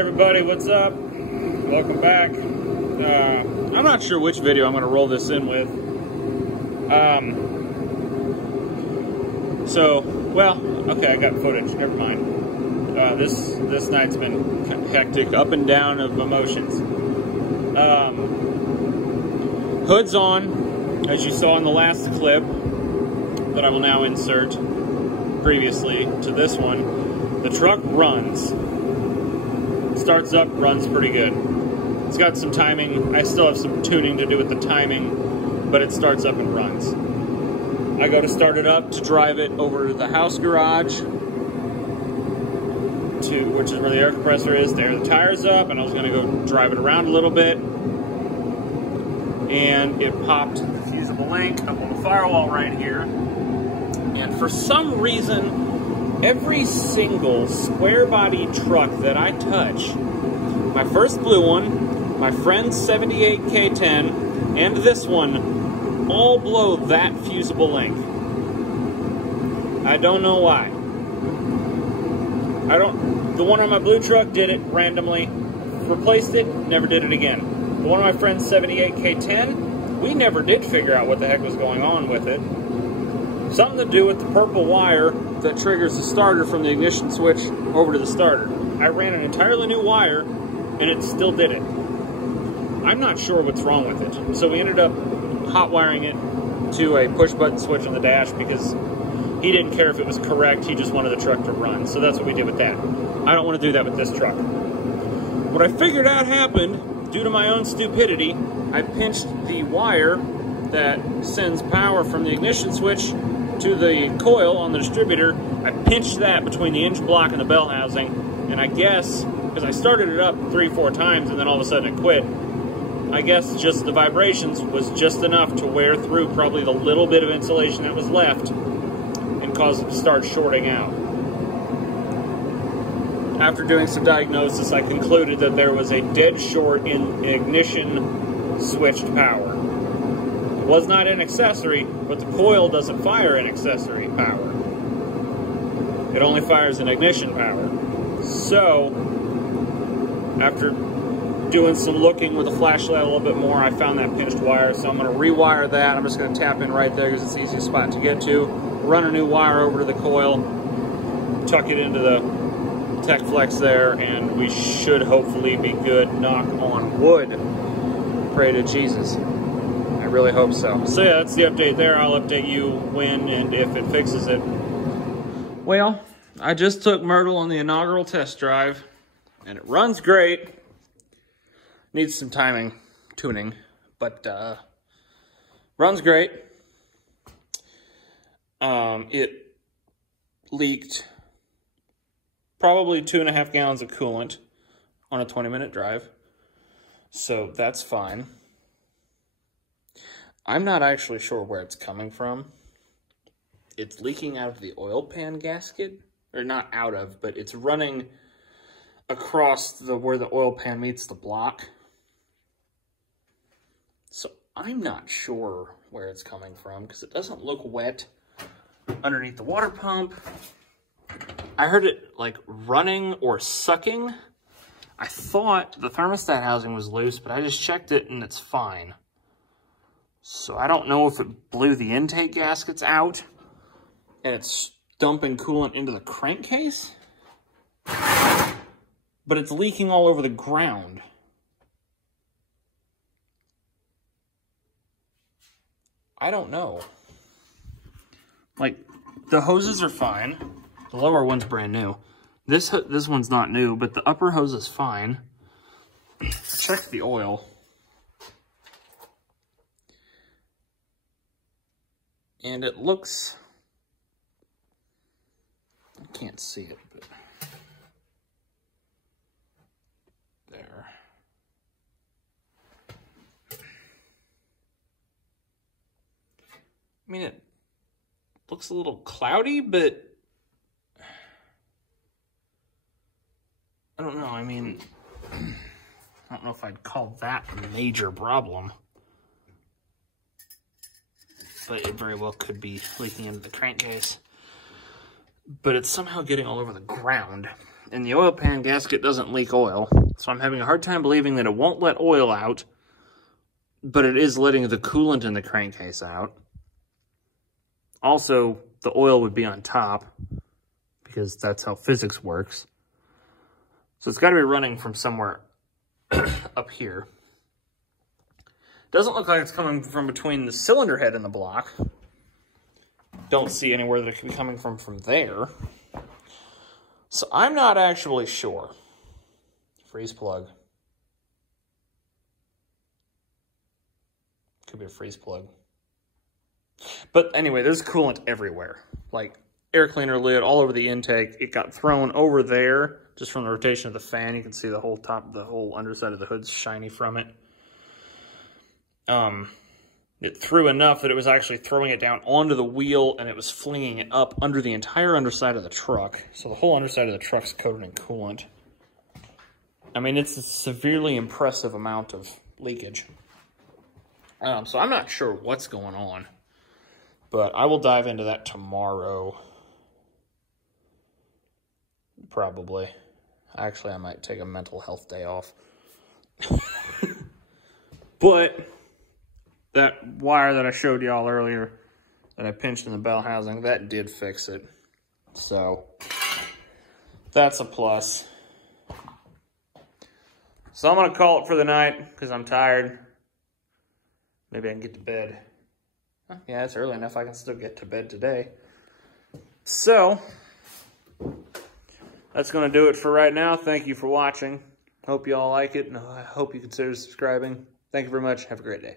everybody, what's up? Welcome back. I'm not sure which video I'm going to roll this in with. Okay, I got footage, never mind. This night's been hectic, up and down of emotions. Hood's on, as you saw in the last clip that I will now insert previously to this one. The truck runs. Starts up, runs pretty good. It's got some timing. I still have some tuning to do with the timing, but it starts up and runs. I go to start it up to drive it over to the house garage, which is where the air compressor is, to air the tires up, and I was going to go drive it around a little bit, and it popped the fusible link up on the firewall right here, and for some reason, every single square body truck that I touch, my first blue one, my friend's 78K10, and this one, all blow that fusible link. I don't know why. The one on my blue truck did it randomly, replaced it, never did it again. The one on my friend's 78K10, we never did figure out what the heck was going on with it. Something to do with the purple wire that triggers the starter from the ignition switch over to the starter. I ran an entirely new wire, and it still did it. I'm not sure what's wrong with it. So we ended up hot wiring it to a push button switch on the dash because he didn't care if it was correct, he just wanted the truck to run. So that's what we did with that. I don't want to do that with this truck. What I figured out happened, due to my own stupidity, I pinched the wire that sends power from the ignition switch to the coil on the distributor. I pinched that between the engine block and the bell housing, and I guess, because I started it up 3-4 times and then all of a sudden it quit, I guess just the vibrations was just enough to wear through probably the little bit of insulation that was left and cause it to start shorting out. After doing some diagnosis, I concluded that there was a dead short in ignition switched power. It was not an accessory, but the coil doesn't fire an accessory power. It only fires an ignition power. So, after doing some looking with a flashlight a little bit more, I found that pinched wire, so I'm going to rewire that. I'm just going to tap in right there because it's the easiest spot to get to. Run a new wire over to the coil, tuck it into the Tech Flex there, and we should hopefully be good. Knock on wood. Pray to Jesus. I really hope so. So yeah, that's the update there. I'll update you when and if it fixes it. Well, I just took Myrtle on the inaugural test drive, and it runs great. Needs some timing, tuning, but runs great. It leaked probably 2.5 gallons of coolant on a 20-minute drive, so that's fine. I'm not actually sure where it's coming from. It's leaking out of the oil pan gasket, or not out of, but it's running across where the oil pan meets the block. So I'm not sure where it's coming from because it doesn't look wet underneath the water pump. I heard it like running or sucking. I thought the thermostat housing was loose, but I just checked it and it's fine. So I don't know if it blew the intake gaskets out and it's dumping coolant into the crankcase, but it's leaking all over the ground. I don't know. Like, the hoses are fine. The lower one's brand new. This one's not new, but the upper hose is fine. Check the oil. And it looks... I can't see it, but... there. I mean, it looks a little cloudy, but I don't know. I mean, I don't know if I'd call that a major problem. but it very well could be leaking into the crankcase. But it's somehow getting all over the ground. And the oil pan gasket doesn't leak oil, so I'm having a hard time believing that it won't let oil out, but it is letting the coolant in the crankcase out. Also, the oil would be on top, because that's how physics works. So it's got to be running from somewhere up here. Doesn't look like it's coming from between the cylinder head and the block. Don't see anywhere that it could be coming from there. So I'm not actually sure. Freeze plug. Could be a freeze plug. But anyway, there's coolant everywhere. Like air cleaner lid all over the intake. It got thrown over there just from the rotation of the fan. You can see the whole top, the whole underside of the hood's shiny from it. It threw enough that it was actually throwing it down onto the wheel, and it was flinging it up under the entire underside of the truck. So the whole underside of the truck's coated in coolant. I mean, it's a severely impressive amount of leakage. So I'm not sure what's going on, but I will dive into that tomorrow. Probably. Actually, I might take a mental health day off. But that wire that I showed y'all earlier that I pinched in the bell housing, that did fix it. So that's a plus. So I'm going to call it for the night because I'm tired. Maybe I can get to bed. Yeah, it's early enough. I can still get to bed today. So that's going to do it for right now. Thank you for watching. Hope you all like it, and I hope you consider subscribing. Thank you very much. Have a great day.